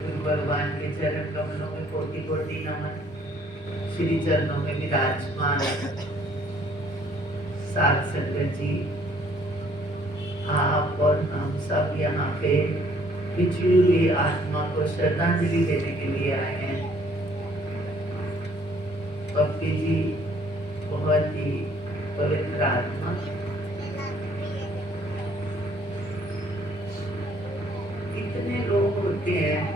भगवान के चरण कमलों में कोटि कोटि नमन। श्री चरणों में विराजमान सात संगत जी, आप और हम सब यहाँ पे पिछड़ी हुई आत्मा को श्रद्धांजलि देने के लिए आए हैं। पप्पी जी बहुत ही पवित्र आत्मा, कितने लोग होते हैं,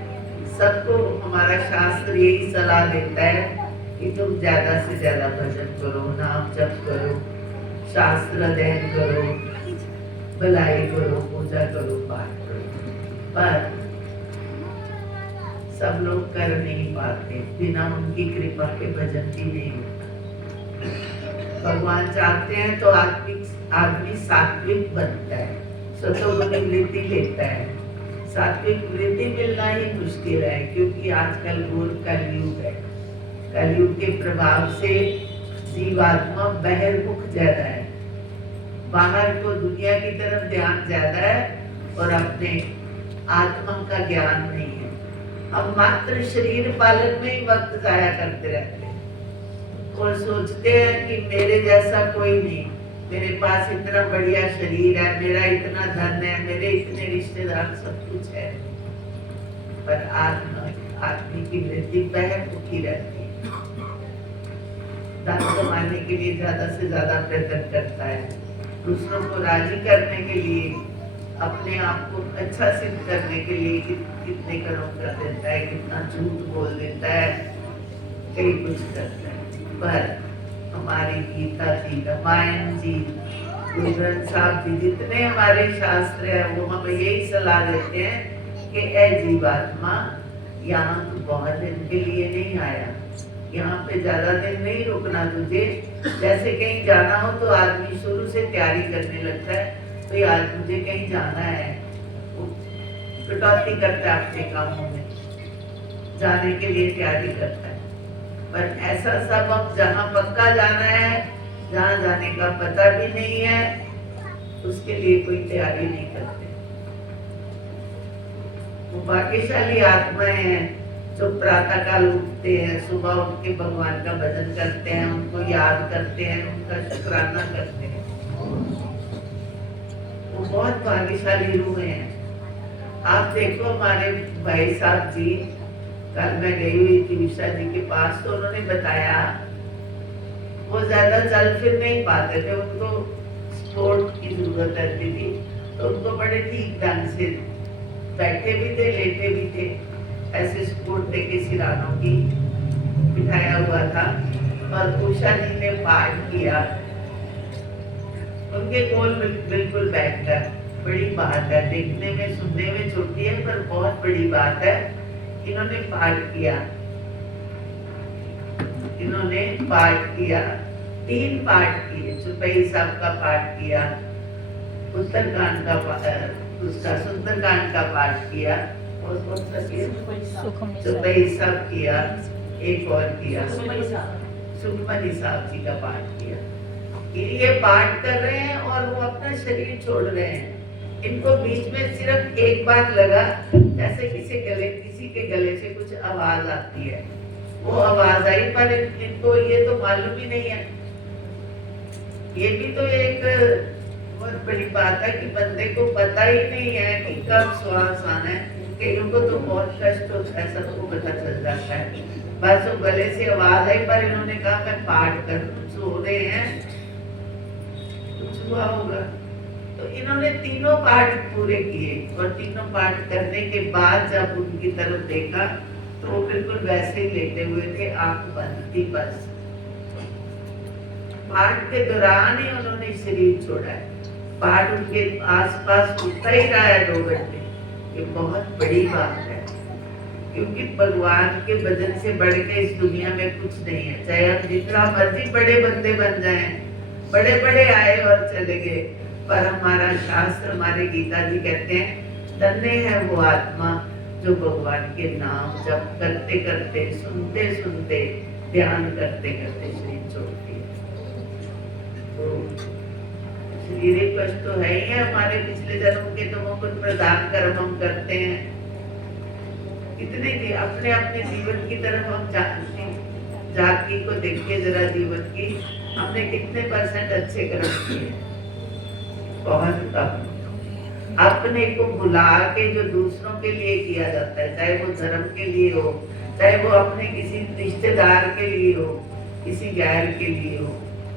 सबको हमारा शास्त्र यही सलाह देता है कि तुम ज्यादा से ज्यादा भजन करो, नाम जप करो, शास्त्र अध्ययन करो, भलाई करो, पूजा करो, पाठ करो, पर सब लोग कर नहीं पाते। बिना उनकी कृपा के भजन भी नहीं होता। भगवान चाहते हैं तो आदमी सात्विक बनता है, सतोगुणी वृत्ति लेता है। सात्विक वृत्ति मिलना ही मुश्किल है, क्योंकि आजकल घोर कलयुग है। कलयुग के प्रभाव से जीवात्मा बहिर्मुख ज्यादा है, बाहर को दुनिया की तरफ ध्यान ज्यादा है और अपने आत्मा का ज्ञान नहीं है। हम मात्र शरीर पालन में ही वक्त जाया करते रहते हैं और सोचते हैं कि मेरे जैसा कोई नहीं, मेरे पास इतना बढ़िया शरीर है, मेरा इतना धन है, मेरे इतने रिश्तेदार, सब कुछ है, पर आदमी की वृत्ति बहिर्मुखी रहती है। धन कमाने के लिए ज्यादा से ज्यादा प्रयत्न करता है, दूसरों को राजी करने के लिए, अपने आप को अच्छा सिद्ध करने के लिए कितने कर्म कर देता है, कितना झूठ बोल देता है, कई कुछ करता है। पर हमारी गीता जी, रामायण जी, गुरु ग्रंथ साहब जी, जितने हमारे शास्त्र है वो हमें यही सलाह देते हैं कि ऐ जीवात्मा, यहाँ तू बहुत दिन के लिए नहीं आया, यहाँ पे ज्यादा दिन नहीं रुकना तुझे। जैसे कहीं जाना हो तो आदमी शुरू से तैयारी करने लगता है, तो यार मुझे कहीं जाना है, कटौती करता है अपने कामों में, जाने के लिए तैयारी करता है। पर ऐसा सब हम जहाँ पक्का जाना है, जहाँ जाने का पता भी नहीं है, उसके लिए कोई तैयारी नहीं करते। वो भाग्यशाली आत्माएं हैं जो प्रातः काल उठते हैं, सुबह उठ के भगवान का भजन करते हैं, उनको याद करते हैं, उनका शुक्राना करते हैं। वो बहुत भाग्यशाली रूह हैं। आप देखो हमारे भाई साहब जी, कल मैं गई हुई थी उषा जी के पास, तो उन्होंने बताया वो ज्यादा चल फिर नहीं पाते थे, उनको सपोर्ट की जरूरत रहती थी, तो उनको बड़े ठीक ढंग से बैठे भी थे, लेटे भी थे, ऐसे सपोर्ट देके सिरानों की बिठाया हुआ था। और उषा जी ने पाठ किया उनके कोल बिल्कुल बैठकर। बड़ी बात है, देखने में सुनने में छोटी है पर बहुत बड़ी बात है। इन्होंने पाठ किया, इन्होंने पाठ किया, 3 पाठ किए। चौपाई साहब का पाठ किया, उत्तरकांड का उसका सुंदरकांड का पाठ किया, और कौन सा किया? चौपाई साहब किया, एक और किया, सुखमनी साहब जी का पाठ किया। ये पाठ कर रहे हैं और वो अपना शरीर छोड़ रहे हैं। इनको बीच में सिर्फ एक बार लगा, जैसे किसी के गले से कुछ आवाज आती है, वो आवाज आई, पर इनको ये तो मालूम ही नहीं है। ये भी तो एक बहुत बड़ी बात है कि बंदे को पता ही नहीं है कि कब श्वास आना है। कईयों को तो बहुत कष्ट होता है, सबको पता चल जाता है, बस वो गले से आवाज आई, पर इन्होंने कहा मैं पाठ कर, सो रहे हैं, कुछ हुआ होगा। तो इन्होंने तीनों पाठ पूरे किए, और तीनों पाठ करने के बाद जब उनकी तरफ देखा तो वो बिल्कुल वैसे ही लेटे हुए थे, आंख बंद थी बस। पाठ के दौरान ही उन्होंने शरीर छोड़ा है। पाठ उनके आसपास उठता ही रहा है 2 घंटे। ये बहुत बड़ी बात है, क्योंकि भगवान के भजन से बढ़ के इस दुनिया में कुछ नहीं है। चाहे हम जितना मर्जी बड़े बंदे बन जाएं, बड़े बड़े आए और चले गए, पर हमारा शास्त्र, हमारे गीता जी कहते हैं, धन्य है वो आत्मा जो भगवान के नाम जप करते करते, सुनते सुनते, ध्यान करते करते शरीर छोड़ती है। तो शारीरिक कष्ट तो है ही है, हमारे पिछले जन्म के तो वो कुछ प्रदान कर्म हम करते हैं, कितने अपने अपने जीवन की तरफ हम झांकी को देखिए जरा, जीवन की हमने कितने परसेंट अच्छे कर्म किए? बहुत कम। अपने को भुला के जो दूसरों के लिए किया जाता है, चाहे वो धर्म के लिए हो, चाहे वो अपने किसी रिश्तेदार के लिए हो, किसी गैर के लिए हो,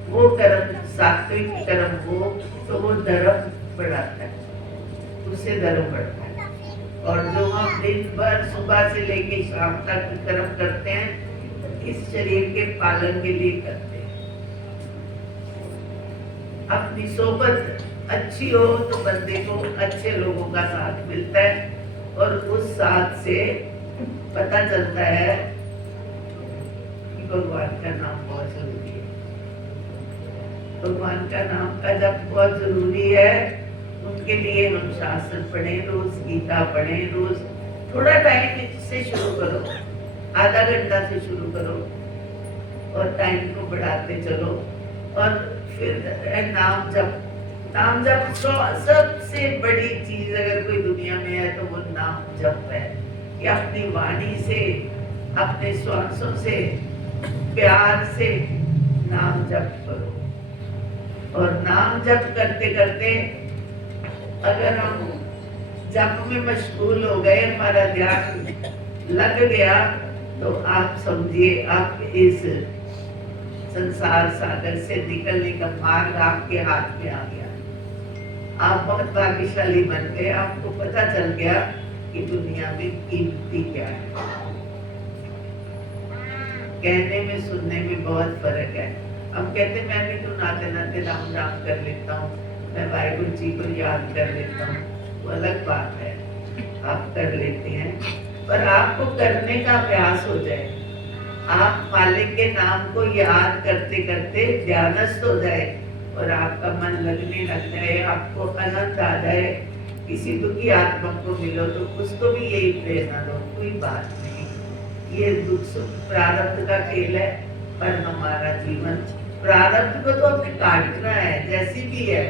वो कर्म सात्विक कर्म हो तो वो धर्म बढ़ाता है, उससे धर्म बढ़ता है। और जो हम दिन भर सुबह से लेके शाम तक कर्म करते हैं, इस शरीर के पालन के लिए करते हैं। अपनी सोबत अच्छी हो तो बंदे को अच्छे लोगों का साथ मिलता है, और उस साथ से पता चलता है कि भगवान का नाम बहुत जरूरी है। भगवान का नाम का जप बहुत जरूरी है। उनके लिए हम शास्त्र पढ़ें, रोज गीता पढ़ें, रोज थोड़ा टाइम से शुरू करो, आधा घंटा से शुरू करो और टाइम को बढ़ाते चलो। और फिर नाम जप सबसे बड़ी चीज अगर कोई दुनिया में है तो वो नाम जप है, कि अपनी वाणी से, अपने श्वासों से, प्यार से नाम जप करो। और नाम जप करते करते अगर हम जप में मशगूल हो गए, हमारा ध्यान लग गया, तो आप समझिए आप इस संसार सागर से निकलने का मार्ग आपके हाथ में आ गया। आप बहुत भाग्यशाली बन गए। आपको पता चल गया कि दुनिया में कीमती क्या है। कहने में सुनने में बहुत फर्क है। हम कहते मैं भी तो नाते नाते राम राम कर लेता हूँ, मैं वाहिगुरु जी को याद कर लेता हूँ, वो अलग बात है, आप कर लेते हैं। पर आपको करने का अभ्यास हो जाए, आप मालिक के नाम को याद करते करते ध्यानस्थ हो जाए और आपका मन लगने लग जाए, आपको आनंद आ जाए। किसी दुखी आत्मा को मिलो तो उसको भी यही प्रेरणा दो, कोई बात नहीं, ये दुख सुख प्रारब्ध का खेल है। पर हमारा जीवन प्रारब्ध को तो हमें काटना है, जैसी भी है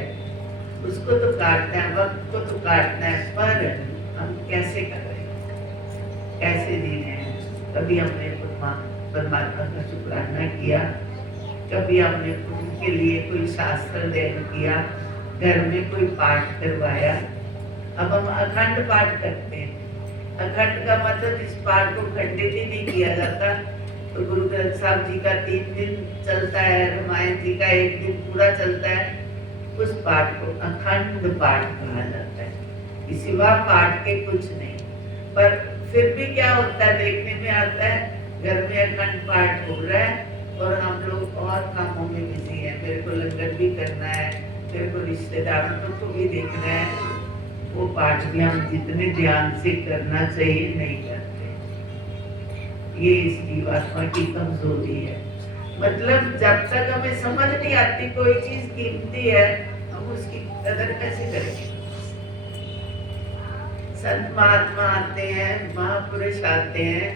उसको तो काटना है, वक्त को तो काटना है, पर हम कैसे कर रहे हैं, कैसे जी रहे हैं। कभी हमने परमात्मा का शुक्राना किया, कभी हमने उनके लिए कोई शास्त्र अध्ययन किया, घर में कोई पाठ करवाया। अब हम अखंड पाठ करते हैं। अखंड का मतलब इस पाठ को खंडित ही नहीं किया जाता। तो गुरु ग्रंथ साहब जी का 3 दिन चलता है, रामायण जी का 1 दिन पूरा चलता है, उस पाठ को अखंड पाठ कहा जाता है। सिवा पाठ के कुछ नहीं। पर फिर भी क्या होता है, देखने में आता है घर में अखंड पाठ हो रहा है और हम लोग और कामों में बिजी हैं। मेरे को लंगर भी करना है, मेरे को रिश्तेदारों को भी देखना है। वो पाठ भी हम जितने ध्यान से करना चाहिए नहीं करते। ये इस जीवात्मा की कमजोरी है। मतलब जब तक हमें समझ नहीं आती कोई चीज कीमती है, हम उसकी कदर कैसे करेंगे। संत महात्मा आते हैं, महापुरुष आते हैं,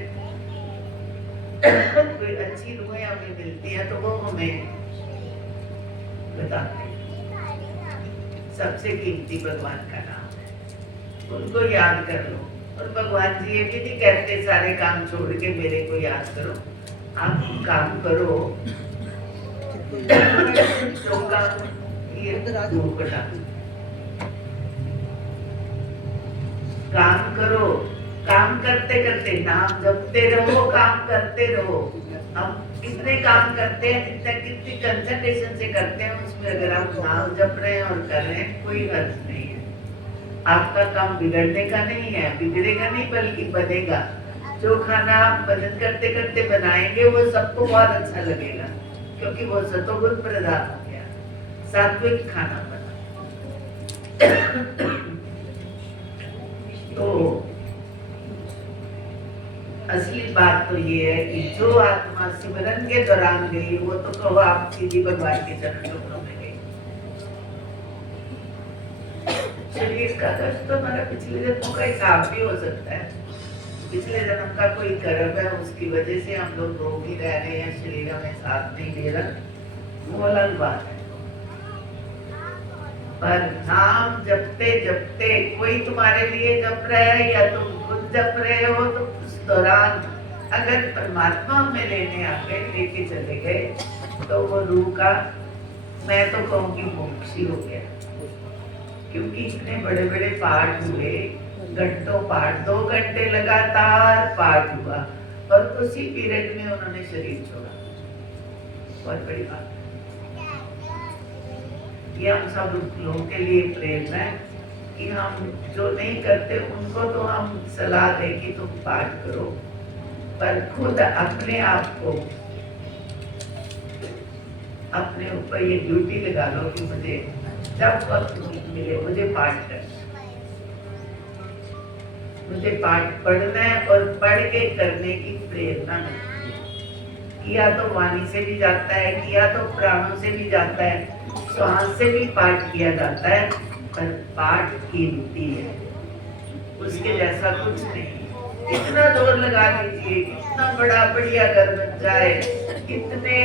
कोई अच्छी रूहें हमें मिलती हैं तो वो हमें बताते हैं सबसे कीमती भगवान का नाम है, उनको याद कर लो। और भगवान जी ये भी नहीं कहते सारे काम छोड़ के मेरे को याद करो। आप काम करो जो काम ये दूर कटा, काम करो, काम करते करते नाम जपते रहो, काम करते रहो। हम कितने काम करते हैं, कितनी कंसंट्रेशन से करते हैं, उसमें अगर आप नाम जप रहे हैं और कर रहे हैं कोई अर्थ नहीं है। आपका काम बिगड़ने का नहीं है, बिगड़ेगा नहीं बल्कि बनेगा। जो खाना आप भजन करते करते बनाएंगे वो सबको बहुत अच्छा लगेगा, क्योंकि वो सतोगुण प्रधान हो गया, सात्विक खाना बना। तो असली बात तो ये है कि जो आत्मा सिमरन के दौरान गई वो तो कहो आप सीधी भगवान के चरणों में गई। शरीर का कष्ट तो हमारा पिछले जन्मों का हिसाब भी हो सकता है। पिछले जन्म का कोई कर्म है, उसकी वजह से हम लोग रोग ही रह रहे हैं, शरीर हमें साथ नहीं दे रहा, वो अलग बात है। पर नाम जपते जपते कोई तुम्हारे लिए जप रहा है या तुम खुद जप रहे हो तो दौरान अगर परमात्मा में लेने आ गए, लेके चले गए, तो वो रूह का, मैं तो कहूँगी, मोक्ष ही हो गया। क्योंकि इतने बड़े बड़े पाठ हुए, घंटों पाठ, 2 घंटे लगातार पाठ हुआ, और उसी पीरियड में उन्होंने शरीर छोड़ा। बहुत बड़ी बात है। ये हम सब लोगों के लिए प्रेरणा है कि हम जो नहीं करते उनको तो हम सलाह दें कि तुम पाठ करो, पर खुद अपने आप को, अपने ऊपर ये ड्यूटी लगा लो कि मुझे जब वक्त मिले मुझे पाठ करना, मुझे पाठ पढ़ना है, और पढ़ के करने की प्रेरणा मिलती है। किया तो वाणी से भी जाता है, किया तो प्राणों से भी जाता है, श्वास से भी पाठ किया जाता है, पर पाठ कीमती है, उसके जैसा कुछ नहीं। कितना जोर लगा लीजिए, कितना बड़ा बढ़िया घर बन जाए, कितने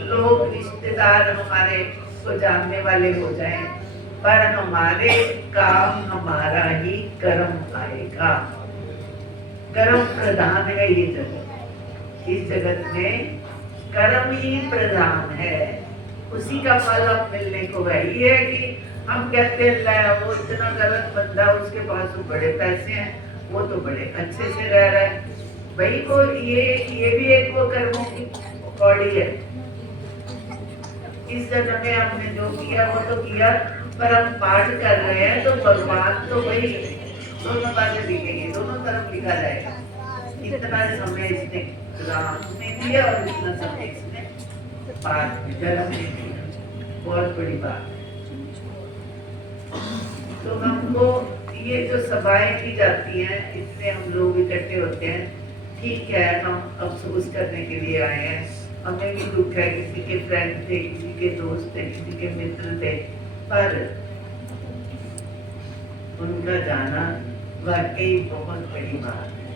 लोग रिश्तेदार हमारे को जानने वाले हो जाएं, पर हमारे काम हमारा ही कर्म आएगा। कर्म प्रधान है ये जगत, इस जगत में कर्म ही प्रधान है, उसी का फल अब मिलने को है। ये है कि हम कहते हैं वो इतना गलत बंदा, उसके पास तो बड़े पैसे हैं, वो तो बड़े अच्छे से रह रहा है। भाई वो ये भी एक वो कर्मों की कौड़ी है। इस जन्म में हमने जो किया वो तो किया, पर हम पाठ कर रहे हैं तो भगवान तो वही, दोनों बातें लिखेंगे, दोनों तरफ लिखा जाएगा। इतना समय इसने राम ने दिया और इतना समय इसने पाठ जन्म में दिया, बहुत बड़ी बात। तो हमको ये जो सभाएं की जाती हैं, इसमें हम लोग इकट्ठे होते हैं, ठीक है, हम अफसोस करने के लिए आए हैं, हमें भी दुख है, किसी के फ्रेंड थे, किसी के दोस्त थे, किसी के मित्र थे, पर उनका जाना वाकई बहुत बड़ी बात है।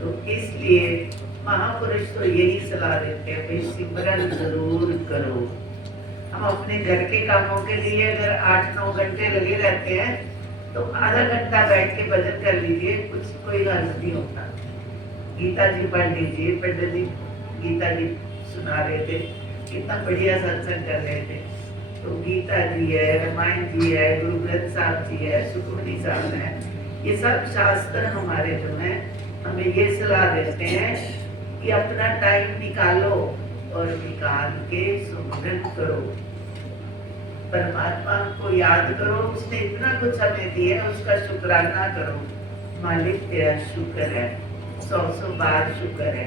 तो इसलिए महापुरुष तो यही सलाह देते हैं, भाई सिमरन जरूर करो। हम अपने घर के कामों के लिए अगर 8-9 घंटे लगे रहते हैं, तो आधा घंटा बैठ के भजन कर लीजिए, कुछ कोई हर्ज नहीं होता। गीता जी पढ़ लीजिए, पंडित जी गीता जी सुना रहे थे, कितना बढ़िया सत्संग कर रहे थे। तो गीता जी है, रामायण जी है, गुरु ग्रंथ साहब जी है, सुखमनी साहब है, ये सब शास्त्र हमारे जो है हमें ये सलाह देते हैं कि अपना टाइम निकालो और निकाल के सुमिरन करो, परमात्मा को याद करो, उसने इतना कुछ हमें दिया है, उसका शुक्राना करो। मालिक तेरा शुक्र है, 100 बार शुक्र है।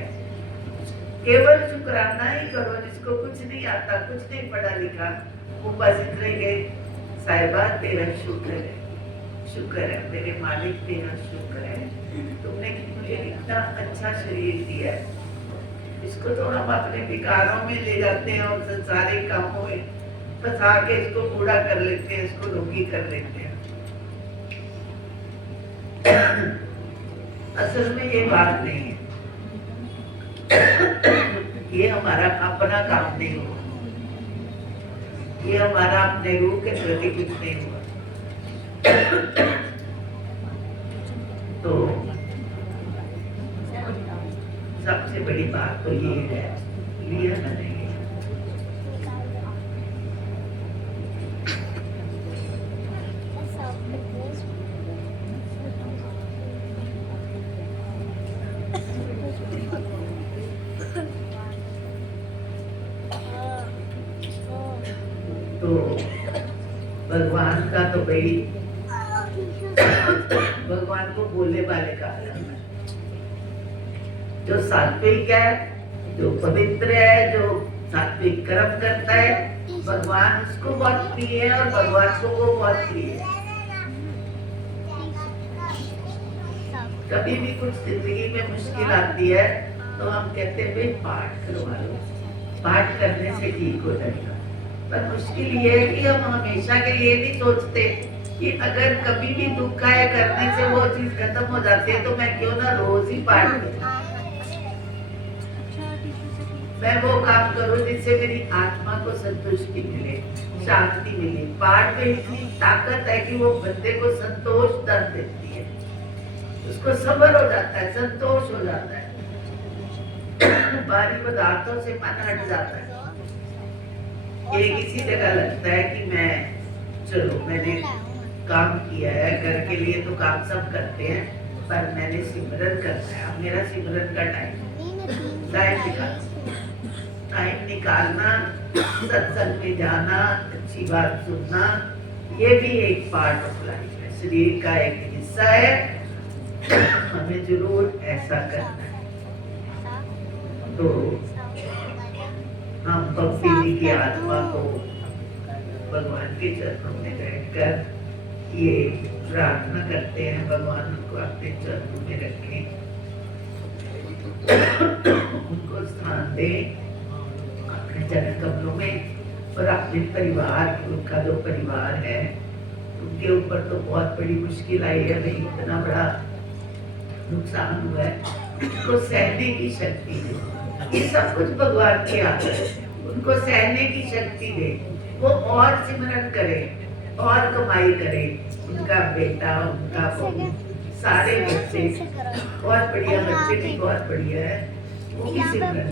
केवल शुक्राना ही करो। जिसको कुछ नहीं आता, कुछ नहीं पढ़ा लिखा, वो बस इतने गए, साहिबा तेरा शुक्र है, शुक्र है मेरे मालिक, तेरा शुक्र है, तुमने मुझे इतना अच्छा शरीर दिया है। इसको तो हम अपने विकारों में ले जाते हैं और संसारिक कामों में फंसा के इसको पूरा कर लेते हैं, इसको रोगी कर लेते हैं। असल में ये बात नहीं है, ये हमारा अपना काम नहीं हुआ, ये हमारा अपने रूह के प्रति कुछ नहीं हुआ। तो सबसे बड़ी बात तो ये है, लिया नहीं। तो भगवान का तो भाई, भगवान को बोलने वाले का जो सात्विक है, जो पवित्र है, जो सात्विक कर्म करता है, भगवान उसको बहुत प्रिय है और भगवान को वो बहुत प्रिय है। कभी भी कुछ जिंदगी में मुश्किल आती है तो हम कहते हैं भाई पाठ करवा लो, पाठ करने से ठीक हो जाएगा। पर मुश्किल ये है कि हम हमेशा के लिए नहीं सोचते कि अगर कभी भी दुख आए करने से वो चीज खत्म हो जाती है, तो मैं क्यों ना रोज ही पाठ करूं, मैं वो काम करूं जिससे मेरी आत्मा को संतुष्टि मिले, शांति मिले। पाठ में इतनी ताकत है कि वो बंदे को संतोष दर देती है। उसको सब्र हो जाता है, संतोष हो जाता है, बाहरी पदार्थों से मन हट जाता है। ये किसी जगह लगता है कि मैं चलो मैंने काम किया है, घर के लिए तो काम सब करते हैं, पर मैंने सिमरन करना है, अब मेरा सिमरन का टाइम निकालना, सत्संग में जाना, अच्छी बात सुनना, ये भी एक पार्ट ऑफ लाइफ है, शरीर का एक हिस्सा है, हमें जरूर ऐसा करना है। तो हम भक्ति जी की आत्मा को भगवान के चरणों में बैठकर ये प्रार्थना करते हैं, भगवान उनको अपने चरणों में रखें, उनको स्थान दें अपने चरण कमलों में, और अपने परिवार, उनका जो परिवार है उनके ऊपर तो बहुत बड़ी मुश्किल आई है भाई, इतना बड़ा नुकसान हुआ है, उनको सहने की शक्ति दे। ये सब कुछ भगवान की आदत है, उनको सहने की शक्ति दे, वो और सिमरन करे और कमाई करे, उनका बेटा, उनका बहू, सारे बच्चे, बहुत बढ़िया बच्चे भी बहुत बढ़िया है, वो भी सिमरन,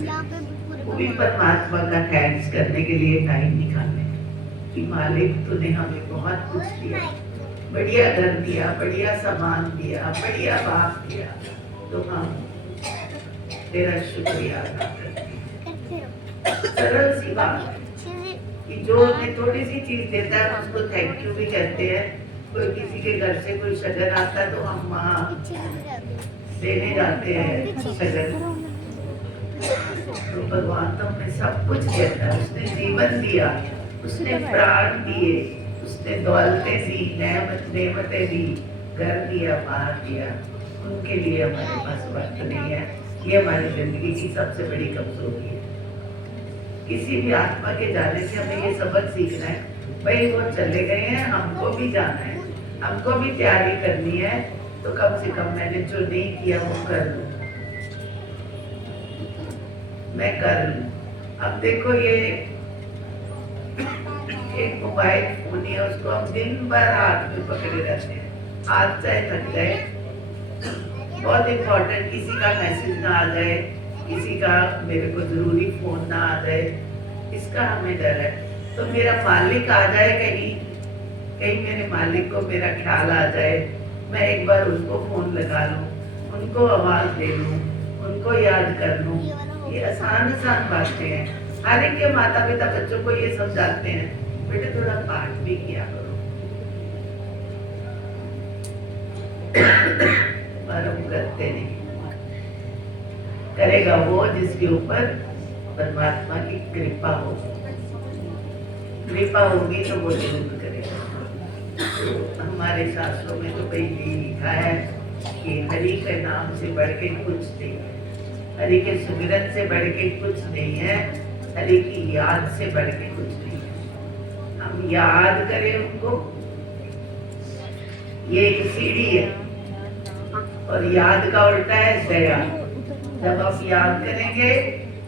वो भी परमात्मा का थैंक्स करने के लिए टाइम निकाले कि मालिक तूने हमें बहुत कुछ दिया, बढ़िया घर दिया, बढ़िया सामान दिया, बढ़िया बाप दिया, तो हम तेरा शुक्रिया अदा करते हैं। सरल सी बात है कि जो हमें थोड़ी सी चीज देता है उसको थैंक यू भी कहते हैं। कोई किसी के घर से कोई शगन आता है तो हम वहाँ देने जाते हैं शगन। तो भगवान तो हमें सब कुछ देता है, उसने जीवन दिया, उसने प्राण दिए, उसने दौलतें दी, नेमतें दी, घर दिया, बाहर दिया, उनके लिए हमारे पास वक्त नहीं है। ये हमारी जिंदगी की सबसे बड़ी कमजोरी है। किसी भी आत्मा के जाने से हमें ये सबक सीखना है, भाई वो चले गए हैं, हमको भी जाना है, हमको भी तैयारी करनी है, तो कम से कम मैंने जो नहीं किया वो कर लूं, मैं कर लूं। अब देखो ये एक मोबाइल फोन है, उसको हम दिन भर हाथ में पकड़े रहते हैं, हाथ चाहे थक जाए, बहुत इम्पोर्टेंट किसी का मैसेज ना आ जाए, किसी का मेरे को जरूरी फोन ना आ जाए, इसका हमें डर है। तो मेरा मालिक आ जाए कहीं, कहीं मेरे मालिक को मेरा ख्याल आ जाए, मैं एक बार उनको फोन लगा लूं, उनको आवाज दे लूं, उनको याद कर लूं। ये आसान आसान बातें हैं। हर एक के माता पिता बच्चों को ये समझाते हैं, बेटे थोड़ा पाठ भी किया करो, पर हम करते नहीं। करेगा वो जिसके ऊपर परमात्मा की कृपा हो, कृपा होगी तो वो जरूर करेगा। हमारे शास्त्रों में तो कहीं भी लिखा है कि हरि के नाम से बढ़ के कुछ नहीं है, हरि के सुमिरन से बढ़ के कुछ नहीं है, हरि की याद से बढ़ के कुछ नहीं है। हम याद करें उनको, ये एक सीढ़ी है, और याद का उल्टा है दया। जब हम याद करेंगे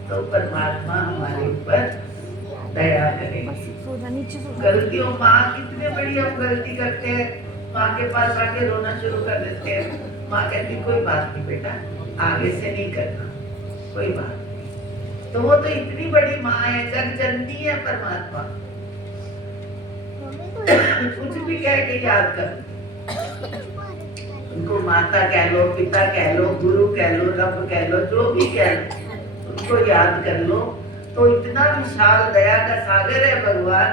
तो परमात्मा हमारे ऊपर दया करेंगे। गलतियों, माँ कितने बड़ी हम गलती करते हैं, माँ के पास आके रोना शुरू कर देते हैं, माँ कहती कोई बात नहीं बेटा, आगे से नहीं करना, कोई बात नहीं। तो वो तो इतनी बड़ी माँ है, जग जननी है परमात्मा, कुछ भी कह के याद कर, उनको माता कह लो, पिता कह लो, गुरु कह लो, रब कह लो, जो भी कह लो, उनको याद कर लो। तो इतना विशाल दया का सागर है भगवान,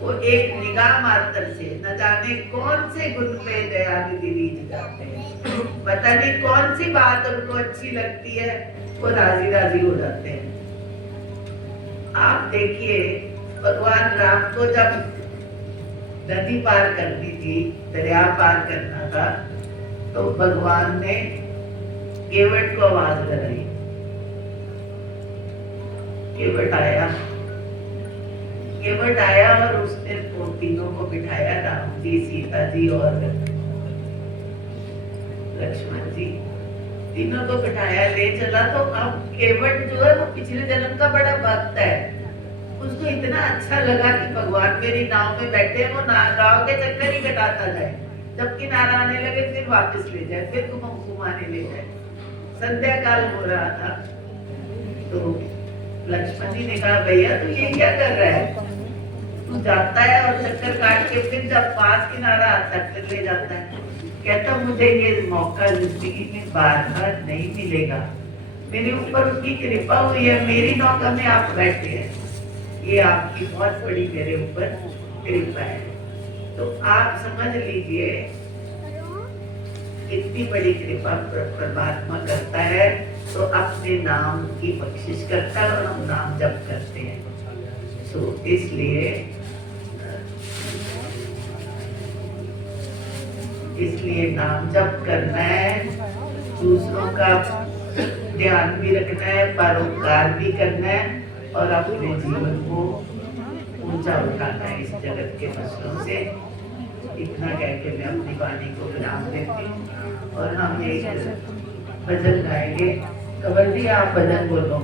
वो एक निगाह मात्र से न जाने कौन से गुण पे दया निधि रीझ जाते हैं, पता नहीं कौन सी बात उनको अच्छी लगती है, वो राजी राजी हो जाते हैं। आप देखिए भगवान राम को जब नदी पार करनी थी, दरिया पार करना था, तो भगवान ने केवट को आवाज लगाई, केवट आया और उसने वो तीनों को बिठाया, राम जी, सीता जी और लक्ष्मण जी, तीनों को बिठाया, ले चला। तो अब केवट जो है वो पिछले जन्म का बड़ा भक्त है, उसको इतना अच्छा लगा कि भगवान मेरी नाव में बैठे, वो नाव के चक्कर ही कटाता जाए। जब किनारा आने लगे फिर वापस ले जाए, फिर घुमाने ले जाए। संध्या काल हो रहा था तो लक्ष्मण जी ने कहा, भैया तू ये क्या कर रहा है? तू जाता है और चक्कर काट के फिर जब पास किनारा आता है फिर ले जाता है। कहता मुझे ये मौका जिंदगी में बार बार नहीं मिलेगा। मेरे ऊपर उसकी कृपा हुई है, मेरी नौका में आप बैठे हैं, ये आपकी बहुत बड़ी मेरे ऊपर कृपा है। तो आप समझ लीजिए इतनी बड़ी कृपा परमात्मा करता है तो अपने नाम की बख्शिश करता है और हम नाम जप करते हैं। तो इसलिए नाम जप करना है, दूसरों का ध्यान भी रखना है, परोपकार भी करना है और अपने जीवन को ऊंचा उठाना है इस जगत के मसलों से। इतना कहकर मैं अपनी वाणी को विराम देती हूँ और हम एक भजन गाएंगे। कंवर जी आप भजन बोलो।